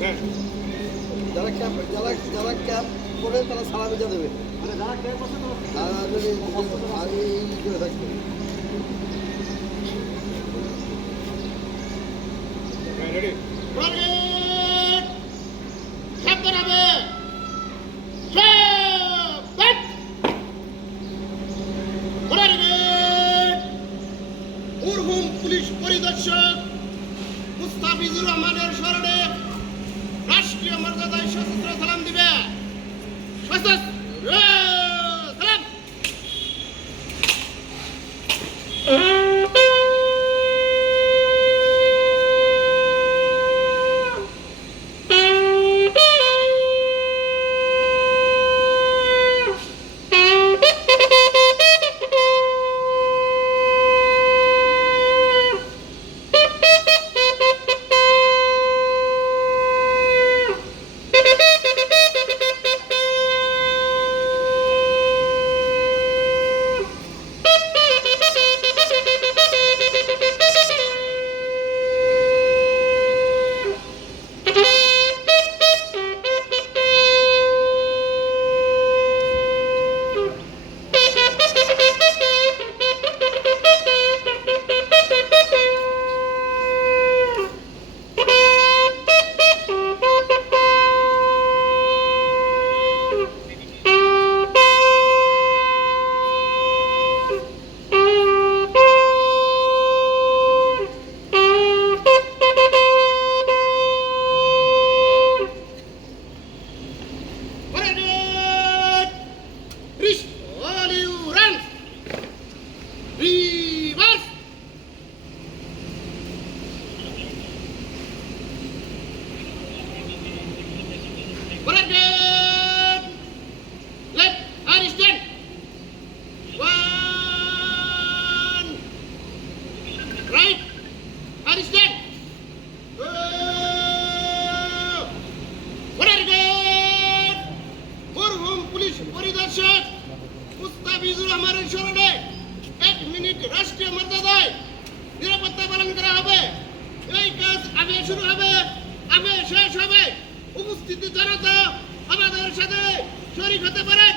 হ্যাঁ যারা ক্যাম্প যারা যারা ক্যাম্প করে তারা সারা বেজা দেবে। মানে যারা ক্যাম্প আছে যদি করে থাকবে পুলিশ পরিদর্শক মুস্তাফিজুর রহমানের স্মরণে রাষ্ট্রীয় মর্যাদায় সশস্ত্র সালাম দিবে? সশস্ত্র সালাম! শুরু হবে। আমি শেষ হবে। উপস্থিতি জনতা আমাদের সাথে শরীর হতে পারেন।